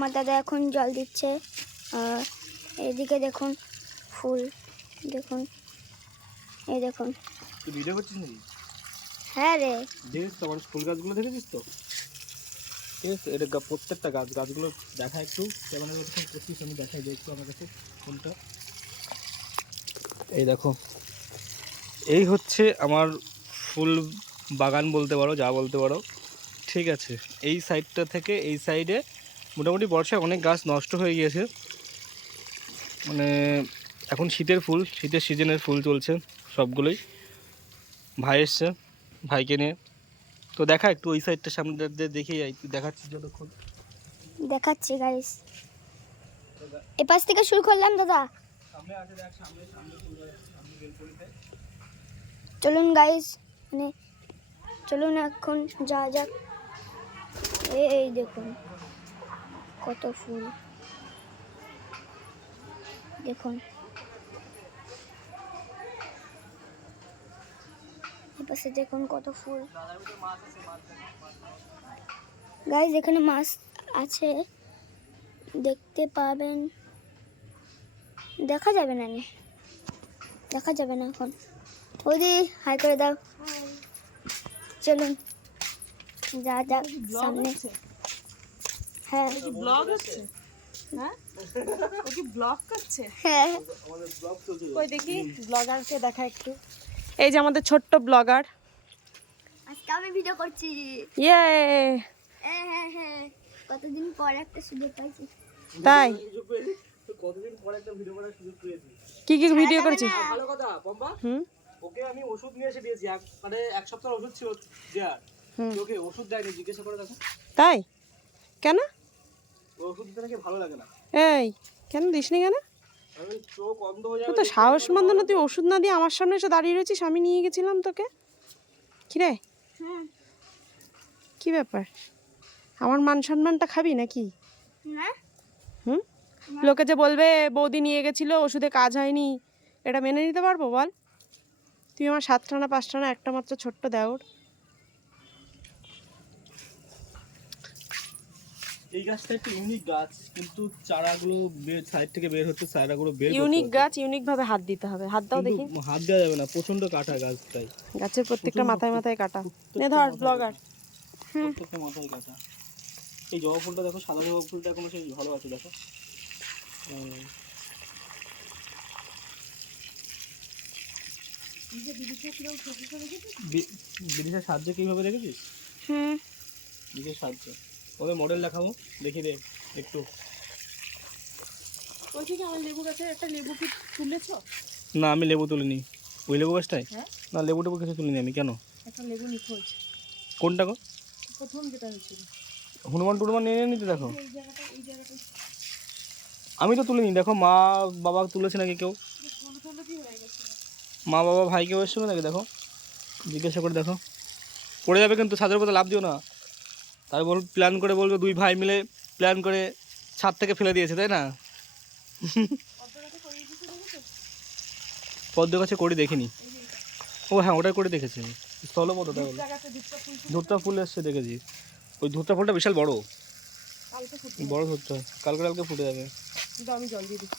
আমার দাদা এখন জল দিচ্ছে। আর এদিকে দেখুন ফুল দেখুন। এই দেখুন। ভিডিও করছিস নাকি? হ্যাঁ রে। দেখিস তো আমার ফুল গাছগুলো দেখেছিস তো? ঠিক আছে এটা প্রত্যেকটা গাছ গাছগুলো দেখা একটু। যতক্ষণ করছিস আমি দেখাই যে একটু আমার কাছে ফোনটা এই দেখো। এই হচ্ছে আমার ফুল বাগান বলতে পারো যা বলতে পারো। ঠিক আছে এই সাইডটা থেকে এই সাইডে মোটামুটি বর্ষায় অনেক গাছ নষ্ট হয়ে গিয়েছে। মানে এখন শীতের ফুল শীতের সিজনের ফুল চলছে সবগুলোই। ভাই এসছে ভাইকে নিয়ে। তো দেখা একটু ওই সাইডটা সামনে দেখে যাই তুই দেখাচ্ছিস যতক্ষণ। দেখাচ্ছি গাইস এ পাশ থেকে শুরু করলাম দাদা। চলুন গাইস মানে চলুন এখন যা যাক। এই দেখুন। কত ফুল। দেখুন। এপাশে দেখুন কত ফুল। গাইস এখানে মাছ আছে। দেখতে পাবেন। দেখা যাবে না নে। দেখা যাবে না এখন। ওদি হাই করে দাও। চলুন। যা যাক সামনে। হ্যাঁ। ব্লগ হচ্ছে? হ্যাঁ? ও কি ব্লগ করছে? হ্যাঁ। আমাদের ব্লগ চলছে কই দেখি ব্লগারকে দেখা একটু। এই যে আমাদের ছোট্ট ব্লগার আজকে আমি ভিডিও করছি। ইয়ে হ্যাঁ হ্যাঁ হ্যাঁ। কতদিন পর একটা সুযোগ পাইছি। তাই? কতদিন পর একটা ভিডিও করার সুযোগ পেয়েছি কি কি ভিডিও করেছিস? ভালো কথা হুম? ওকে আমি ওষুধ নিয়ে এসে দিয়েছি। এক মানে এক সপ্তাহ ওষুধ ছিল দেয়ার। ওকে ওষুধ দেয়নি জিজ্ঞাসা করে দেখো। তাই? কেন? এই কেন দিসনি কেন? হয়ে তুই তো সাহস মন্দ না তুই ওষুধ না দিয়ে আমার সামনে এসে দাঁড়িয়ে রয়েছিস আমি নিয়ে গেছিলাম তোকে। কি রে হ্যাঁ। কি ব্যাপার? আমার মান সম্মানটা খাবি নাকি? হুম? লোকে যে বলবে বৌদি নিয়ে গেছিল ওষুধে কাজ হয়নি এটা মেনে নিতে পারব বল? তুই আমার সাতটা না পাঁচটা না একটা মাত্র ছোট্ট দেওর। এই গাছটা একটা ইউনিক গাছ কিন্তু চারাগুলো সাইড থেকে বের হচ্ছে চারাগুলো বের ইউনিক গাছ ইউনিক ভাবে হাত দিতে হবে। হাত দাও দেখি। হাত দেওয়া যাবে না প্রচণ্ড কাটা গাছটাই গাছের প্রত্যেকটা মাথায় মাথায় কাটা। নে ধর ব্লগার প্রত্যেকটা মাথায় কাটা। এই জবা ফুলটা দেখো সাদা জবা ফুলটা এখনও সেই ভালো আছে দেখো। বিদেশের সাহায্য কীভাবে রেখেছিস? হুম। বিদেশের সাহায্য। ওদের মডেল দেখাবো? দেখি দে একটু। বলছি কি আমার লেবু গাছের একটা লেবু কি তুলেছো? না আমি লেবু তুলিনি। ওই লেবু গাছটাই হ্যাঁ। না লেবু টেবু কিছু তুলিনি আমি কেন? একটা লেবু নিখোঁজ। কোনটা গো? প্রথম যেটা হয়েছিল। হনুমান টুনুমান নিয়ে নিতে দেখো? আমি তো তুলিনি দেখো মা বাবা তুলেছে নাকি কেউ? গেছে। মা বাবা ভাই কেউ এসেছিল নাকি দেখো? জিজ্ঞাসা করে দেখো। পড়ে যাবে কিন্তু ছাদের উপরে লাভ দিও না। তাই বল প্ল্যান করে বলবে দুই ভাই মিলে প্ল্যান করে ছাদ থেকে ফেলে দিয়েছে তাই না? পদ্ম গাছে করে দেখিনি। ও হ্যাঁ ওটা করে দেখেছি। স্থলপদ্মটা হলো জায়গাটা দুটো ফুল ধূপটা ফুল এসছে দেখেছি। ওই ধূপটা ফুলটা বিশাল বড়। বড় ধূপটা। কালকে কালকে ফুটে যাবে। আমি জল দিয়ে দিই